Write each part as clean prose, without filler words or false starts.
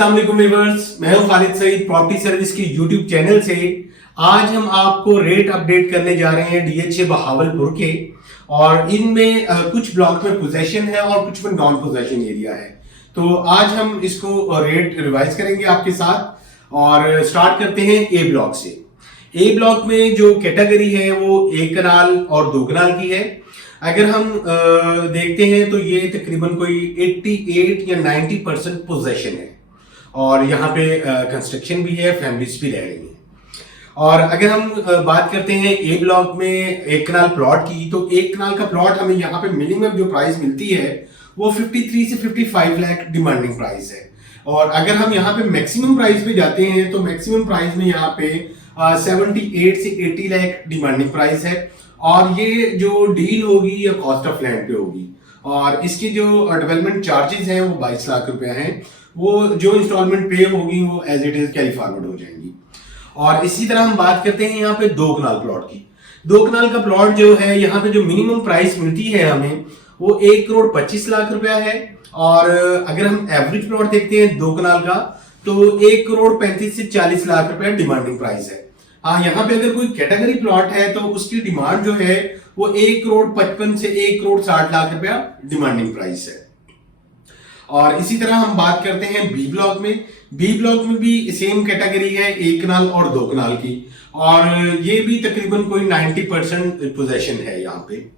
अस्सलाम वालेकुम व्यूअर्स, मैं हूं खालिद सईद प्रॉपर्टी सर्विस की यूट्यूब चैनल से। आज हम आपको रेट अपडेट करने जा रहे हैं डीएचए बहावलपुर के, और इनमें कुछ ब्लॉक में पोजेशन है और कुछ में नॉन पोजेशन एरिया है। तो आज हम इसको रेट रिवाइज करेंगे आपके साथ और स्टार्ट करते हैं ए ब्लॉक से। ए ब्लॉक में जो कैटेगरी है वो 1 कनाल और 2 कनाल की है। अगर हम देखते हैं तो ये तकरीबन कोई 88 या 90% पोजेशन है और यहाँ पे कंस्ट्रक्शन भी है, फैमिलीज भी रह रही हैं। और अगर हम बात करते हैं ए ब्लॉक में 1 कनाल प्लॉट की, तो 1 कनाल का प्लॉट हमें यहाँ पे मिनिमम जो प्राइस मिलती है वो 53 से 55 लाख डिमांडिंग प्राइस है। और अगर हम यहाँ पे मैक्सिमम प्राइस पे जाते हैं तो मैक्सिमम प्राइस में यहाँ पे 78 से 80 लाख डिमांडिंग प्राइस है। और ये जो डील होगी या कॉस्ट ऑफ लैंड पे होगी, और इसकी जो डेवलपमेंट चार्जेस हैं वो 22 लाख रुपया हैं। वो जो इंस्टॉलमेंट पे होगी वो as it is carry forward हो जाएंगी। और इसी तरह हम बात करते हैं यहाँ पे 2 कनाल प्लॉट की। 2 कनाल का प्लॉट जो है यहाँ पे जो मिनिमम प्राइस मिलती है हमें वो 1 करोड़ 25 लाख रुपया है। और अगर हम एवरेज प्लॉट देखते हैं 2 कनाल का तो 1 करोड़ 35 से 40 लाख रुपया डिमांडिंग प्राइस है। हाँ, यहाँ पे अगर कोई कैटेगरी प्लॉट है तो उसकी डिमांड जो है वो 1 करोड़ 55 से 1 करोड़ 60 लाख रुपया डिमांडिंग प्राइस है। और इसी तरह हम बात करते हैं बी ब्लॉक में। बी ब्लॉक में भी सेम कैटेगरी है 1 कनाल और 2 कनाल की, और ये भी तकरीबन कोई 90% पोजेशन है यहाँ पे।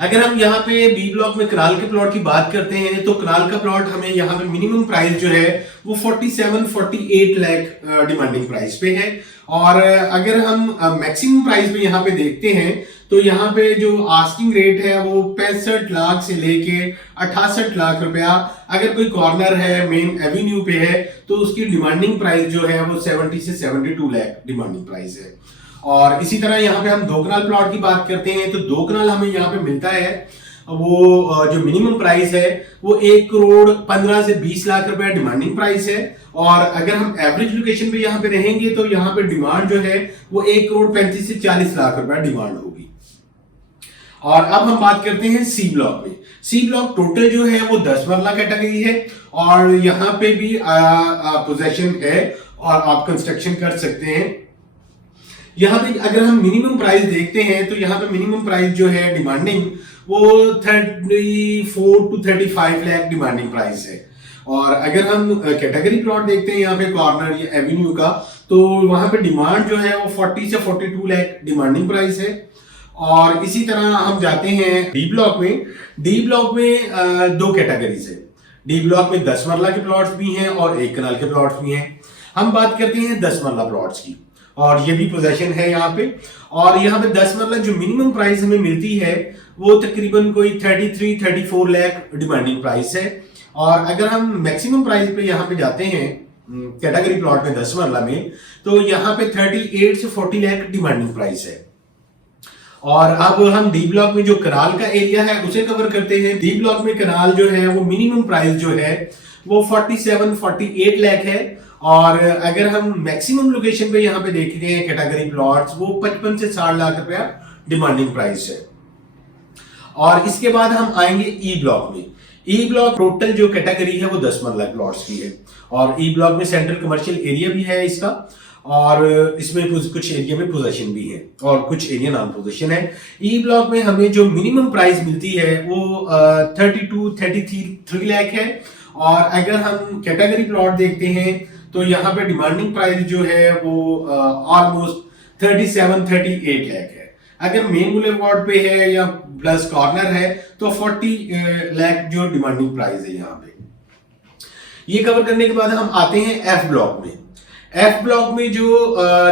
अगर हम यहाँ पे बी ब्लॉक में कनाल के प्लॉट की बात करते हैं तो कनाल का प्लॉट हमें यहाँ पे मिनिमम प्राइस जो है वो 47-48 लाख डिमांडिंग प्राइस पे है। और अगर हम मैक्सिमम प्राइस पे यहाँ पे देखते हैं तो यहाँ पे जो आस्किंग रेट है वो 65 लाख से लेके 68 लाख रुपया। अगर कोई कॉर्नर है, मेन एवेन्यू पे है, तो उसकी डिमांडिंग प्राइस जो है वो 70 से 72 लाख डिमांडिंग प्राइस है। और इसी तरह यहाँ पे हम 2 कनाल प्लॉट की बात करते हैं तो 2 कनाल हमें यहाँ पे मिलता है वो जो मिनिमम प्राइस है वो 1 करोड़ 15 से 20 लाख रुपया डिमांडिंग प्राइस है। और अगर हम एवरेज लोकेशन पे यहाँ पे रहेंगे तो यहाँ पे डिमांड जो है वो 1 करोड़ 35 से 40 लाख रुपया डिमांड होगी। और अब हम बात करते हैं सी ब्लॉक में। सी ब्लॉक टोटल जो है वो 10 मरला कैटेगरी है और यहाँ पे भी पोजेशन है और आप कंस्ट्रक्शन कर सकते हैं। यहाँ पे अगर हम मिनिमम प्राइस देखते हैं तो यहाँ पे मिनिमम प्राइस जो है डिमांडिंग वो 34 to 35 लाख डिमांडिंग प्राइस है। और अगर हम कैटेगरी प्लॉट देखते हैं यहाँ पे कॉर्नर या एवेन्यू का, तो वहां पे डिमांड जो है वो 40 से 42 लाख डिमांडिंग प्राइस है। और इसी तरह हम जाते हैं डी ब्लॉक में। डी ब्लॉक में 2 कैटेगरीज है। डी ब्लॉक में 10 मरला के प्लॉट्स भी हैं और 1 कनाल के प्लॉट्स भी हैं। हम बात करते हैं 10 मरला प्लॉट्स की, और ये भी पोजेशन है यहाँ पे। और यहाँ पे 10 मरला जो मिनिमम प्राइस हमें मिलती है वो तकरीबन कोई 33-34 लाख डिमांडिंग प्राइस है। और अगर हम मैक्सिमम प्राइस पे यहाँ पे जाते हैं कैटेगरी प्लॉट में 10 मरला में, तो यहाँ पे 38 से 40 लाख डिमांडिंग प्राइस है। और अब हम डी ब्लॉक में जो कनाल का एरिया है उसे कवर करते हैं। डी ब्लॉक में कनाल जो है वो मिनिमम प्राइस जो है वो 47-48 लाख है। और अगर हम मैक्सिमम लोकेशन पे यहाँ पे देखते हैं कैटेगरी प्लॉट्स वो 55 से 60 लाख रुपया डिमांडिंग प्राइस है। और इसके बाद हम आएंगे ई ब्लॉक में। ई ब्लॉक टोटल जो कैटेगरी है वो 10 मरला प्लॉट्स की है, और ई ब्लॉक में सेंट्रल कमर्शियल एरिया भी है इसका, और इसमें कुछ एरिया में पोजेशन भी है और कुछ एरिया नॉन पोजेशन है। ई ब्लॉक में हमें जो मिनिमम प्राइस मिलती है वो 32-33 लाख है। और अगर हम कैटेगरी प्लॉट देखते हैं तो यहाँ पे डिमांडिंग प्राइस जो है वो ऑलमोस्ट 37-38 लाख है। अगर मेन बुलेवार्ड पे है या प्लस कॉर्नर है तो 40 लाख जो डिमांडिंग प्राइस है यहाँ पे। ये कवर करने के बाद हम आते हैं एफ ब्लॉक में। एफ ब्लॉक में जो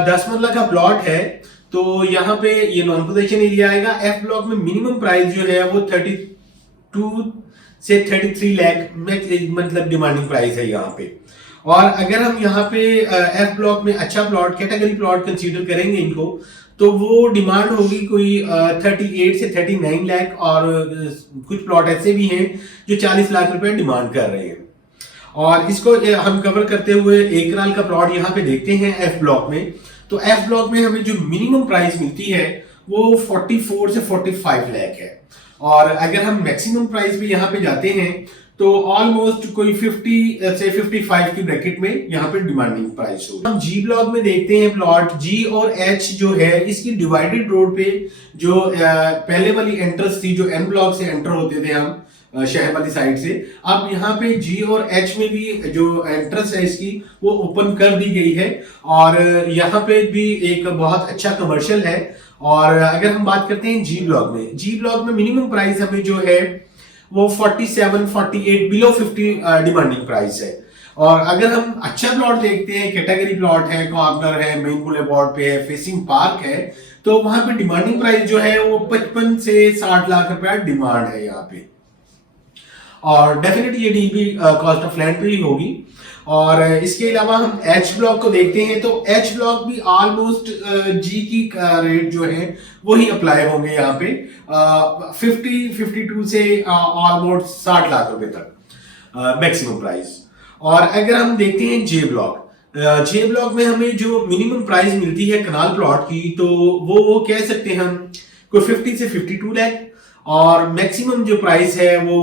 10 मरला का प्लॉट है तो यहाँ पे ये नॉन पोजेशन एरिया आएगा। एफ ब्लॉक में मिनिमम प्राइस जो है वो 32 से 33 लाख मतलब डिमांडिंग प्राइस है यहाँ पे। और अगर हम यहाँ पे एफ ब्लॉक में अच्छा प्लॉट कैटेगरी प्लॉट कंसीडर करेंगे इनको, तो वो डिमांड होगी कोई 38 से 39 लाख। और कुछ प्लॉट ऐसे भी हैं जो 40 लाख रुपए डिमांड कर रहे हैं। और इसको हम कवर करते हुए 1 कनाल का प्लॉट यहाँ पे देखते हैं एफ ब्लॉक में। तो एफ ब्लॉक में हमें जो मिनिमम प्राइस मिलती है वो 44 से 45 लाख है। और अगर हम मैक्सिमम प्राइस पे यहाँ पे जाते हैं तो ऑलमोस्ट कोई 50 से 55 की ब्रैकेट में यहाँ पे डिमांडिंग प्राइस हो। हम जी ब्लॉक में देखते हैं प्लॉट जी और एच जो है इसकी डिवाइडेड रोड पे जो पहले वाली एंट्रेंस थी, जो एन ब्लॉक से एंटर होते थे हम शहर वाली साइड से, अब यहाँ पे जी और एच में भी जो एंट्रेंस है इसकी वो ओपन कर दी गई है और यहाँ पे भी एक बहुत अच्छा कमर्शियल है। और अगर हम बात करते हैं जी ब्लॉक में मिनिमम प्राइस हमें जो है वो 47, 48 बिलो 50 डिमांडिंग प्राइस है। और अगर हम अच्छा प्लॉट देखते हैं, कैटेगरी प्लॉट है, कॉर्नर है, मेन बुलेवार्ड पे है, फेसिंग पार्क है, तो वहां पे डिमांडिंग प्राइस जो है वो 55 से 60 लाख रुपया डिमांड है यहाँ पे। और डेफिनेटली ये डीबी कॉस्ट ऑफ लैंड पे ही होगी। और इसके अलावा हम एच ब्लॉक को देखते हैं तो एच ब्लॉक भी ऑलमोस्ट जी की रेट जो है वही अप्लाई होंगे यहाँ पे 52 से ऑलमोस्ट 60 लाख रुपए तक मैक्सिमम प्राइस। और अगर हम देखते हैं जे ब्लॉक में हमें जो मिनिमम प्राइस मिलती है कनाल प्लॉट की, तो वो कह सकते हैं हम कोई 50 से 52 लाख, और मैक्सिमम जो प्राइस है वो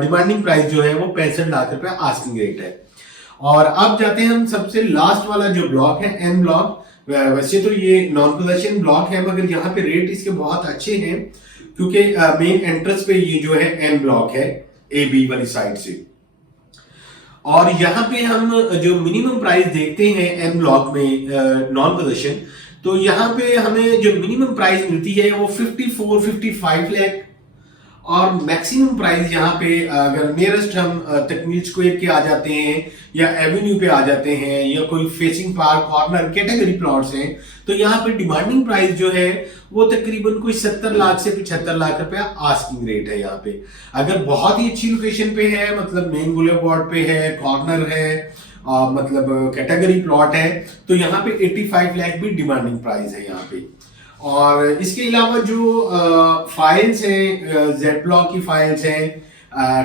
डिमांडिंग प्राइस जो है वो 65 लाख रुपए आस्किंग रेट है। और अब जाते हैं हम सबसे लास्ट वाला जो ब्लॉक है एन ब्लॉक। वैसे तो ये नॉन पोजेशन ब्लॉक है मगर यहाँ पे रेट इसके बहुत अच्छे हैं क्योंकि मेन एंट्रेंस पे ये जो है एन ब्लॉक है ए बी वाली साइड से। और यहाँ पे हम जो मिनिमम प्राइस देखते हैं एन ब्लॉक में नॉन पोजेशन, तो यहाँ पे हमें जो मिनिमम प्राइस मिलती है वो 54-55 लाख, और मैक्सिमम प्राइस यहाँ पे अगर नियरेस्ट हम तकमील स्क्वायर के आ जाते हैं या एवेन्यू पे आ जाते हैं या कोई facing park corner category plots हैं, तो यहाँ पे डिमांडिंग प्राइस जो है वो तकरीबन कोई 70 लाख से 75 लाख रुपया आस्किंग रेट है यहाँ पे। अगर बहुत ही अच्छी लोकेशन पे है, मतलब मेन बुलेवार्ड पे है, कॉर्नर है, मतलब कैटेगरी प्लॉट है, तो यहाँ पे 85 लाख भी डिमांडिंग प्राइस है यहाँ पे। और इसके अलावा जो फाइल्स हैं जेड ब्लॉक की फाइल्स हैं,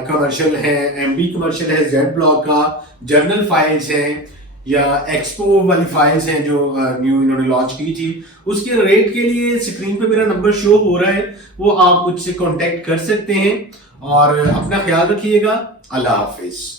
कमर्शियल है, एमबी कमर्शियल है जेड ब्लॉक का, जर्नल फाइल्स हैं या एक्सपो वाली फाइल्स हैं जो न्यू इन्होंने लॉन्च की थी, उसके रेट के लिए स्क्रीन पे मेरा नंबर शो हो रहा है, वो आप मुझसे कांटेक्ट कर सकते हैं। और अपना ख्याल रखिएगा। अल्लाह हाफिज।